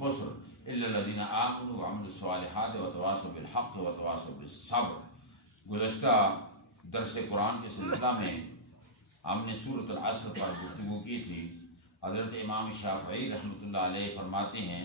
خسر الا الذین آمنوا وعملوا الصالحات وتواصوا بالحق وتواصوا بالصبر۔ گزشتہ درس قرآن کے سلسلہ میں ہم نے سورۃ العصر پر گفتگو کی تھی۔ حضرت امام شافعی رحمۃ اللہ علیہ فرماتے ہیں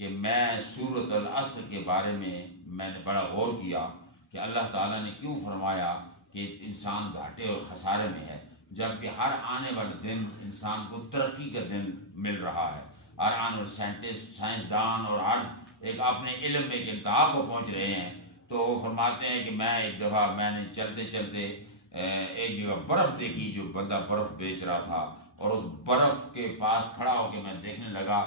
کہ میں سورۃ العصر کے بارے میں نے بڑا غور کیا کہ اللہ تعالیٰ نے کیوں فرمایا کہ انسان گھاٹے اور خسارے میں ہے، جبکہ ہر آنے والے دن انسان کو ترقی کا دن مل رہا ہے۔ ہر آنے والے سائنٹسٹ، سائنسدان اور ہر ایک اپنے علم میں ایک انتہا کو پہنچ رہے ہیں۔ تو وہ فرماتے ہیں کہ میں ایک دفعہ میں نے چلتے چلتے ایک جگہ برف دیکھی، جو بندہ برف بیچ رہا تھا، اور اس برف کے پاس کھڑا ہو کے میں دیکھنے لگا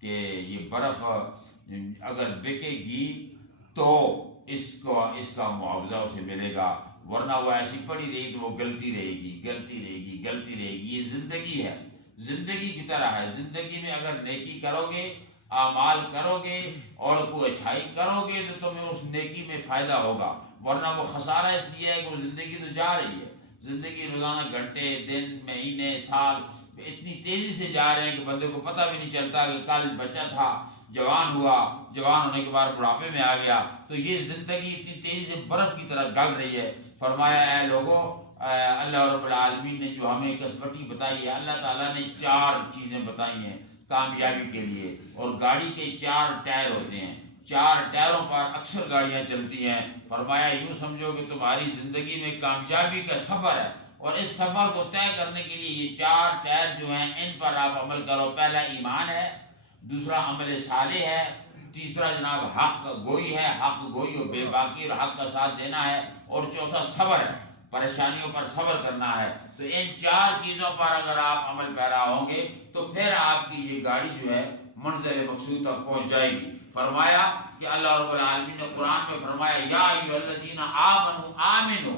کہ یہ برف اگر بکے گی تو اس کا معاوضہ اسے ملے گا، ورنہ وہ ایسی پڑی رہی تو وہ گلتی رہے گی۔ یہ زندگی ہے، زندگی کی طرح ہے۔ زندگی میں اگر نیکی کرو گے، اعمال کرو گے اور کوئی اچھائی کرو گے تو تمہیں اس نیکی میں فائدہ ہوگا، ورنہ وہ خسارہ اس لیے ہے کہ وہ زندگی تو جا رہی ہے۔ زندگی روزانہ گھنٹے، دن، مہینے، سال اتنی تیزی سے جا رہے ہیں کہ بندے کو پتہ بھی نہیں چلتا کہ کل بچہ تھا، جوان ہوا، جوان ہونے کے بعد بڑھاپے میں آ گیا۔ تو یہ زندگی اتنی تیزی سے برف کی طرح گل رہی ہے۔ فرمایا اے لوگوں، اللہ رب العالمین نے جو ہمیں کسوٹی بتائی ہے، اللہ تعالیٰ نے 4 چیزیں بتائی ہیں کامیابی کے لیے، اور گاڑی کے 4 ٹائر ہوتے ہیں، 4 ٹائروں پر اکثر گاڑیاں چلتی ہیں۔ فرمایا یوں سمجھو کہ تمہاری زندگی میں کامیابی کا سفر ہے، اور اس سفر کو طے کرنے کے لیے یہ 4 ٹائر جو ہیں ان پر آپ عمل کرو۔ پہلا ایمان ہے، دوسرا عمل صالح ہے، تیسرا جناب حق گوئی ہے، حق گوئی اور بے باکی اور حق کا ساتھ دینا ہے، اور چوتھا صبر ہے، پریشانیوں پر صبر کرنا ہے۔ تو ان 4 چیزوں پر اگر آپ عمل پیرا ہوں گے تو پھر آپ کی یہ گاڑی جو ہے منزل مقصود تک پہنچ جائے گی۔ فرمایا کہ اللہ رب العالمین نے قرآن میں فرمایا یا ایھا الذین آمنوا آمنو،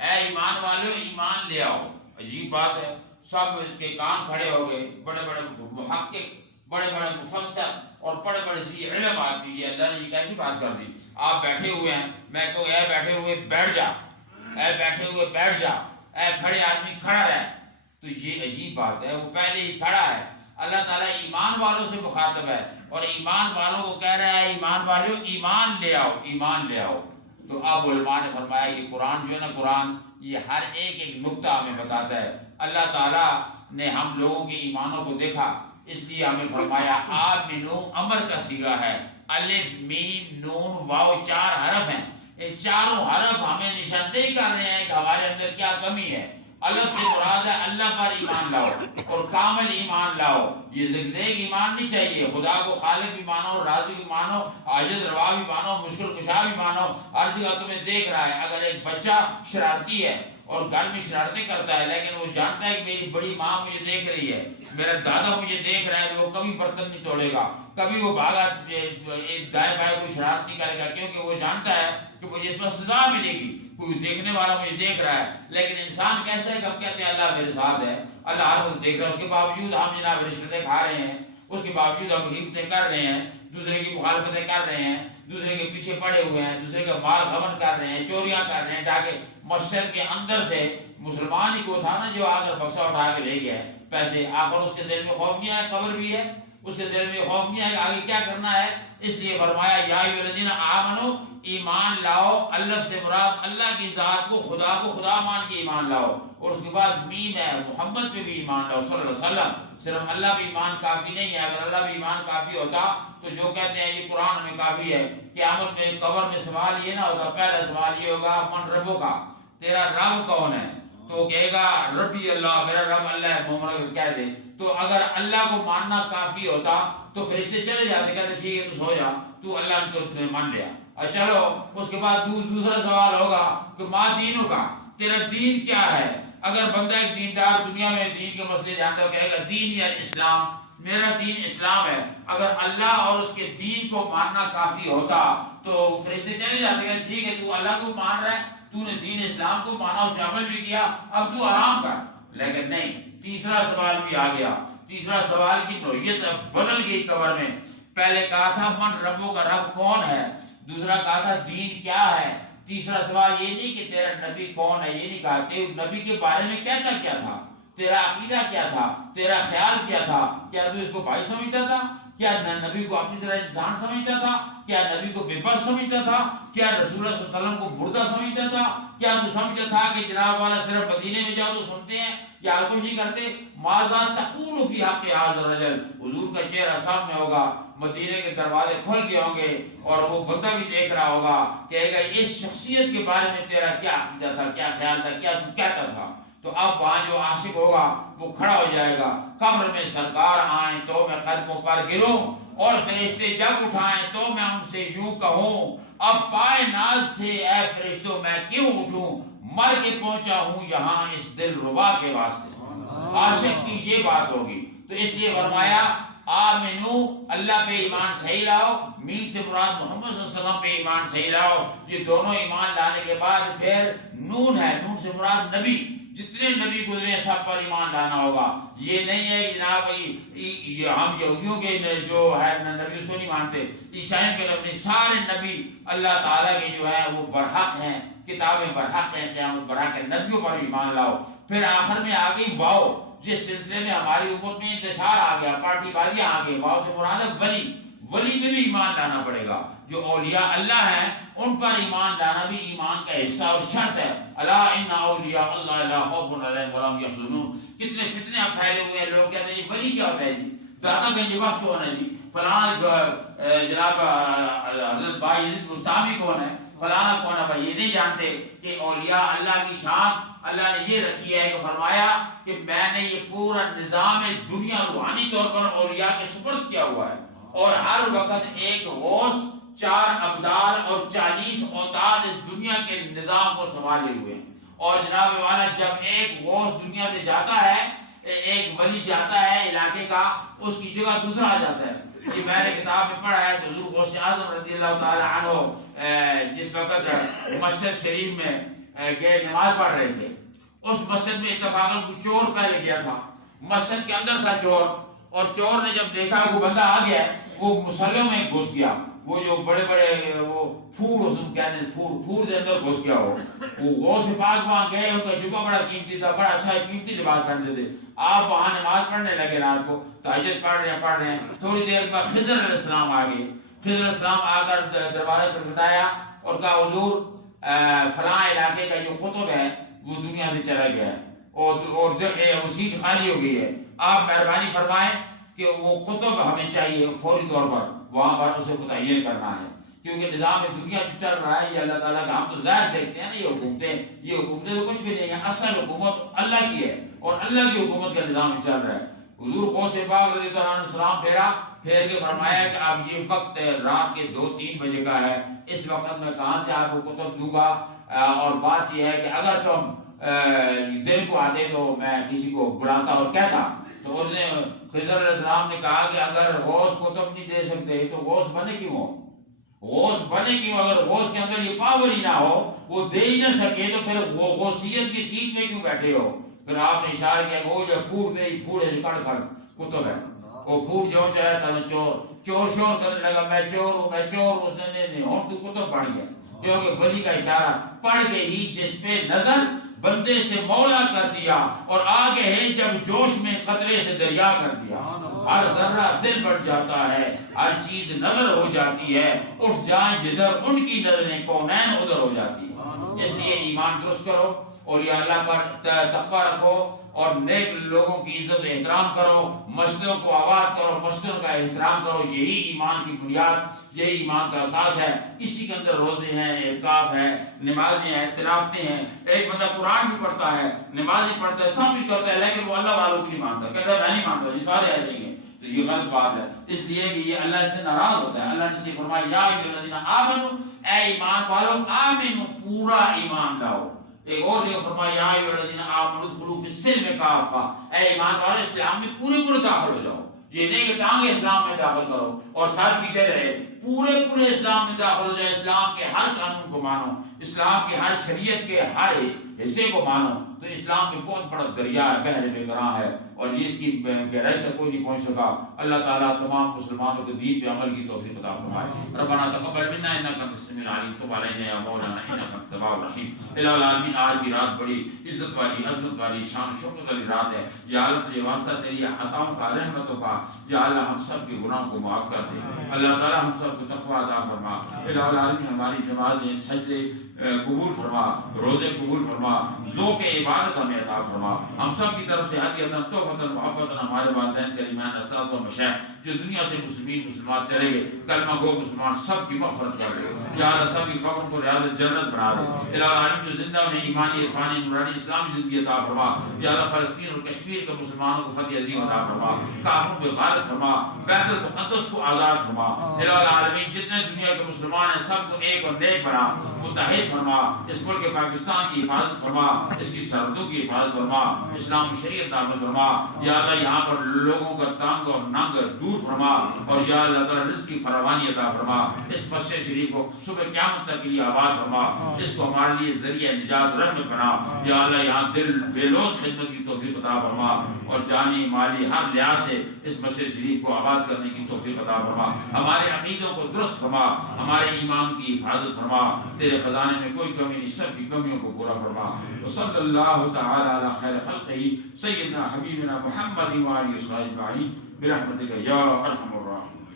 اے ایمان والو ایمان لے آؤ۔ عجیب بات ہے، سب اس کے کان کھڑے ہو گئے، بڑے بڑے محقق، بڑے بڑے مفسر اور بڑے بڑے ذی علم آدمی، یہ اللہ نے یہ کیسی بات کر دی؟ آپ بیٹھے ہوئے ہیں، میں کہوں اے بیٹھے ہوئے بیٹھ جا، اے بیٹھے ہوئے بیٹھ جا، اے کھڑے آدمی کھڑا رہ، تو یہ عجیب بات ہے۔ وہ پہلے ہی کھڑا ہے۔ اللہ تعالیٰ ایمان والوں سے مخاطب ہے اور ایمان والوں کو کہہ رہا ہے ایمان والوں ایمان لے آؤ، ایمان لے آؤ۔ تو اب علماء نے فرمایا یہ قرآن جو ہے نا، قرآن یہ ہر ایک نقطہ ہمیں بتاتا ہے۔ اللہ تعالیٰ نے ہم لوگوں کے ایمانوں کو دیکھا، اس لیے ہمیں فرمایا آمنو، امر کا صیغہ ہے، الف میم نون واو، 4 حرف ہیں۔ یہ چاروں حرف ہمیں نشاندہی کر رہے ہیں کہ ہمارے اندر کیا کمی ہے۔ الف سے مراد ہے اللہ پر ایمان لاؤ اور کامل ایمان لاؤ۔ یہ زگزیگ ایمان نہیں چاہیے، خدا کو خالق بھی مانو، رازق بھی مانو، عاجز روا بھی مانو، مشکل کشا بھی مانو۔ ہر جگہ تمہیں دیکھ رہا ہے۔ اگر ایک بچہ شرارتی ہے اور گھر میں شرارتیں کرتا ہے، لیکن وہ جانتا ہے کہ میری بڑی ماں مجھے دیکھ رہی ہے، میرا دادا مجھے دیکھ رہا ہے، تو وہ کبھی برتن نہیں توڑے گا، کبھی وہ بھاگا ایک دائیں بائیں کوئی شرارت نہیں کرے گا، کیونکہ وہ جانتا ہے کہ مجھے اس پر سزا ملے گی، کوئی دیکھنے والا مجھے دیکھ رہا ہے۔ لیکن انسان کیسا ہے کہ ہم کہتے ہیں اللہ میرے ساتھ ہے، اللہ ہر وقت دیکھ رہا ہے، اس کے باوجود ہم جناب رشوتیں کھا رہے ہیں، اس کے باوجود ہم غیبتیں کر رہے ہیں، دوسرے کی مخالفتیں کر رہے ہیں، دوسرے کے پیچھے پڑے ہوئے ہیں، دوسرے کا مال غبن کر رہے ہیں، چوریاں کر رہے ہیں، ڈاکے۔ مسجد کے اندر سے مسلمان ہی کو تھا نا جو آ کر بکسہ اٹھا کے لے گیا ہے پیسے، آخر اس کے دل میں خوف نہیں آیا، قبر بھی ہے، اس کے دل میں خوف نہیں آیا آگے کیا کرنا ہے۔ اس لیے فرمایا یا ایھا الذین آمنو، ایمان لاؤ۔ اللہ سے مراد اللہ کی ذات کو، خدا کو خدا مان کے ایمان لاؤ، اور اس کے بعد میم ہے، محمد پہ بھی ایمان لاؤ صلی اللہ علیہ وسلم۔ صرف اللہ بھی ایمان کافی نہیں ہے، اگر اللہ بھی ایمان کافی ہوتا تو جو کہتے ہیں یہ قرآن ہمیں کافی ہے، قیامت میں قبر میں سوال یہ نہ ہوتا، پہلا سوال یہ ہوگا من ربو کا، تیرا رب کون ہے؟ تو وہ کہے گا ربی اللہ، میرا رب اللہ ہے، محمد کہہ دے۔ تو اگر اللہ کو ماننا کافی ہوتا تو فرشتے چلے جاتے، کہتے ٹھیک ہے تو سو جا، تو اللہ نے تو تجھے مان لیا۔ اور چلو اس کے بعد دوسرا سوال ہوگا کہ ما دینوں کا، تیرا دین کیا ہے؟ اگر بندہ ایک دیندار دنیا میں دین کے مسئلے جانتا ہو، کہے گا دین یا اسلام، میرا دین اسلام ہے۔ اگر اللہ اور اس کے دین کو ماننا کافی ہوتا تو فرشتے چلے جاتے کہ ٹھیک ہے تو اللہ کو مان رہا ہے، تو نے دین اسلام کو مانا، اس نے عمل بھی کیا، اب تو آرام کر۔ لیکن نہیں، تیسرا سوال بھی آ گیا۔ تیسرا سوال کی نوعیت بدل گئی قبر میں۔ پہلے کہا تھا من ربوں کا، رب کون ہے، دوسرا کہا تھا دین کیا ہے، تیسرا سوال یہ نہیں کہ تیرا نبی کون ہے، یہ نہیں کہا کہ نبی کے بارے میں کہتا کیا تھا، تیرا عقیدہ کیا تھا، تیرا خیال کیا تھا، کیا تو اس کو بھائی سمجھتا تھا، کیا نبی کو اپنی طرح انسان سمجھتا تھا؟ کیا نبی کو بے بس سمجھتا تھا؟ کیا رسول اللہ صلی اللہ علیہ وسلم کو مردہ سمجھتا تھا؟ کیا تو سمجھتا تھا کہ جناب والا صرف مدینے میں جاؤ تو سنتے ہیں یا کچھ نہیں کرتے؟ ماذا تقول فی حق ھذا الرجل، حضور کا چہرہ سامنے ہوگا، مدینے کے دروازے کھل گئے ہوں گے اور وہ بندہ بھی دیکھ رہا ہوگا، کہے گا اس شخصیت کے بارے میں تیرا کیا عقیدہ تھا، کیا خیال تھا، کیا تو کہتا تھا؟ تو اب وہاں جو عاشق ہوگا وہ کھڑا ہو جائے گا، قبر میں سرکار آئیں تو میں قدموں پر گروں اور فرشتے جب اٹھائیں تو میں ان سے یوں کہوں اب پائے ناز سے اے فرشتوں میں کیوں اٹھوں، مر کے پہنچا ہوں یہاں اس دل ربا کے واسطے۔ عاشق کی یہ بات ہوگی۔ تو اس لیے فرمایا آمنو، اللہ پہ ایمان صحیح لاؤ، مین سے مراد محمد صلی اللہ علیہ وسلم پہ ایمان صحیح لاؤ۔ یہ دونوں ایمان لانے کے بعد پھر نون ہے، نون سے مراد نبی، جتنے نبی گزرے سب پر ایمان لانا ہوگا۔ یہ نہیں ہے کہ جناب ہم یہودیوں کے جو ہے نبی اس کو نہیں مانتے، عیسائیوں کے نبی، سارے نبی اللہ تعالیٰ کے جو ہے وہ برحق ہیں، کتابیں برحق ہیں، قیامت برحق ہے، نبیوں پر ایمان لاؤ۔ پھر آخر میں آ گئی واو، جس سلسلے میں ہماری امت میں انتشار آ گیا، پارٹی بازیاں آ گئی، واو سے مراد ہے ولی، ولی پہ بھی ایمان لانا پڑے گا۔ جو اولیاء اللہ ہیں ان پر ایمان لانا بھی ایمان کا حصہ اور شرط ہے۔ الا ان اولیاء اللہ لا خوف علیہم ولا هم یحزنون۔ کتنے فتنے اب پھیلے ہوئے ہیں، لوگ کہتے ہیں یہ ولی کیا ہوتا ہے جی، دادا گنج بخش کون ہے جی، فلاں جناب حضرت باعزت بستامی کون ہے، فلانا کون ہے، یہ نہیں جانتے کہ اولیاء اللہ کی شان اللہ نے یہ رکھی ہے کہ فرمایا کہ میں نے یہ پورا نظام دنیا روحانی طور پر اولیاء کے سپرد کیا ہوا ہے، اور ہر وقت ایک غوث 4 ابدال اور 40 اوتاد اس دنیا کے نظام کو سنبھالے ہوئے ہیں۔ اور جناب والا جب ایک غوث دنیا سے جاتا ہے، ایک ولی جاتا ہے علاقے کا، اس کی جگہ دوسرا آ جاتا ہے۔ یہ میں نے کتاب میں پڑھا ہے، حضور غوث اعظم رضی اللہ تعالی عنہ جس وقت مسجد شریف میں گئے نماز پڑھ رہے تھے، اس مسجد میں اتفاقاً کوئی چور پہلے گیا تھا، مسجد کے اندر تھا چور، اور چور نے جب دیکھا وہ بندہ آ گیا، وہ مصلیوں میں گھس گیا، وہ جو بڑے بڑے وہ پھوڑ کہتے ہیں، پھوڑ کے اندر گھس گیا، وہ غوث پاک وہاں گئے، ان کا جبہ بڑا قیمتی تھا، بڑا اچھا قیمتی لباس پہنتے تھے۔ آپ وہاں نماز پڑھنے لگے، رات کو تہجد پڑھ رہے ہیں، تھوڑی دیر بعد خضر علیہ السلام آ گئے۔ خضر علیہ السلام آ کر دروازے پر بتایا اور کہا حضور فلاں علاقے کا جو قطب ہے وہ دنیا سے چلا گیا ہے اور جگہ وہ سیٹ خالی ہو گئی ہے، آپ مہربانی فرمائیں کہ وہ قطب ہمیں چاہیے فوری طور پر، وہاں پر اسے متعین کرنا ہے، کیونکہ نظام دنیا جو چل رہا ہے یہ اللہ تعالیٰ کا، ہم تو ظاہر دیکھتے ہیں نا، یہ حکومتیں تو کچھ بھی نہیں ہے، اصل حکومت اللہ کی ہے اور اللہ کی حکومت کا نظام چل رہا ہے۔ حضور غوث پاک رضی اللہ عنہ سلام پھیر کے فرمایا کہ اب یہ وقت رات کے 2-3 بجے کا ہے، اس وقت میں کہاں سے آپ کو قطب دوں گا، اور بات یہ ہے کہ اگر تم دن کو آتے تو میں کسی کو بلاتا اور کہتا۔ تو انہوں نے خضر علیہ السلام نے کہا کہ اگر غوث قطب نہیں دے سکتے تو غوث بنے کیوں ہو، غوث بنے کیوں، اگر غوث کے اندر یہ پاور ہی نہ ہو، وہ دے ہی نہ سکے تو پھر غوثیت کی سیٹ میں کیوں بیٹھے ہو؟ پھر آپ نے اشارہ کیا کہ وہ جو پھوڑ میں پھوڑے کٹ قطب ہے، وہ پھوڑ جو چاہے تھا چور شور کرنے لگا، میں چور ہوں، میں چور ہوں، اس نے نہیں ہوں تو قطب بن گیا، کیونکہ ولی کا اشارہ پڑھ کے ہی جس پہ نظر بندے سے مولا کر دیا، اور آگے ہے جب جوش میں قطرے سے دریا کر دیا، ہر ذرہ دل بڑھ جاتا ہے، ہر چیز نظر ہو جاتی ہے، اٹھ جائیں جدھر ان کی نظریں کونین ادھر ہو جاتی ہے۔ اس لیے ایمان درست کرو، اولیاء اللہ پر تقوی رکھو، اور نیک لوگوں کی عزت و احترام کرو، مسجدوں کو آباد کرو، مسجدوں کا احترام کرو، یہی ایمان کی بنیاد، یہی ایمان کا اساس ہے۔ اسی کے اندر روزے ہیں، اعتکاف ہے، نمازیں ہیں، تلاوتیں ہیں۔ ایک بندہ قرآن بھی پڑھتا ہے، نمازیں پڑھتا ہے، سب کچھ کرتا ہے، لیکن وہ اللہ والوں کو نہیں مانتا، کہتا ہے میں نہیں مانتا، یہ سارے ایسے ہی ہیں، تو یہ غلط بات ہے۔ اس لیے کہ یہ اللہ سے ناراض ہوتا ہے۔ اللہ نے اس لیے فرمایا یا ایھا الذین آمنوا، اے ایمان والو، آمنو پورا ایمان لاؤ۔ ایک اور جگہ فرمایا یا ایھا الذین آمنوا ادخلوا فی السلم کافہ، اے ایمان والو اسلام میں پورے داخل ہو جاؤ۔ یہ نہیں کہ ٹانگیں اسلام میں داخل کرو اور ساتھ پیچھے رہے، پورے اسلام میں داخل ہو جائے، اسلام کے ہر قانون کو مانو، اسلام کی ہر شریعت کے ہر حصے کو مانو، تو اسلام میں بہت بڑا دریا ہے، بحر بے گراں ہے، اور یہ اس کی گہرائی تک کوئی نہیں پہنچ سکا۔ اللہ تعالیٰ تمام مسلمانوں کو دین پہ عمل کی توفیق عطا فرمائے۔ ربنا تقبل منا انک انت السمیع العلیم، تب علینا یا مولانا انک انت التواب الرحیم۔ الہ العالمین، آج کی رات بڑی عزت والی، عظمت والی، شان و شوکت والی رات ہے۔ یا اللہ تجھے واسطہ تیری عطاؤں کا، رحمتوں کا، یا اللہ ہم سب کے گناہوں کو معاف کر دے۔ اللہ تعالیٰ ہم سب کو تقویٰ عطا فرما۔ الہ العالمین، ہماری نمازیں، سجدے قبول فرما، روزے قبول فرما، ذوق عبادت ہمیں عطا فرما۔ ہم سب کی طرف سے ہدیۃً تحفۃً محبتاً ہمارے والدین کریمان، اساتذہ و مشائخ جو دنیا سے مسلمان چلے گئے، کلمہ گو مسلمان، سب کی مغفرت کر دے۔ یا اللہ سب کی قبروں کو ریاض جنت بنا دے۔ الہ العالمین، جو زندہ میں ایمانی، عرفانی، نورانی، اسلامی زندگی عطا فرما۔ یا اللہ فلسطین اور کشمیر کے مسلمانوں کو فتح عظیم عطا فرما، کافروں پہ غالب فرما، بیت المقدس کو آزاد فرما۔ الہ العالمین، جتنے دنیا کے مسلمان ہیں سب کو ایک اور نیک بنا، متحد فرما۔ اس ملک پاکستان کی حفاظت فرما، اس کی سرحدوں کی حفاظت فرما، اسلام و شریعت نافذ فرما۔ یا اللہ یہاں پر لوگوں کا تنگ اور ننگ دور فرما، اور یا اللہ تعالیٰ رزق کی فراوانی عطا فرما۔ اس مسجد شریف کو صبح قیامت تک کے لیے آباد فرما، اس کو ہمارے لیے ذریعہ نجات و رحمت بنا۔ یا اللہ یہاں دل بے لوث خدمت کی توفیق عطا فرما، اور جانی مالی ہر لحاظ سے اس مسجد شریف کو آباد کرنے کی توفیق عطا فرما۔ ہمارے عقیدوں کو درست فرما، ہمارے ایمان کی حفاظت فرما۔ تیرے خزانے میں کوئی کمی نہیں، سب کی کمیوں کو پورا فرما۔ وصلی اللہ تعالی علی خیر خلقہ سیدنا حبیبنا محمد وآلہ وصحبہ اجمعین برحمتک یا ارحم الراحمین۔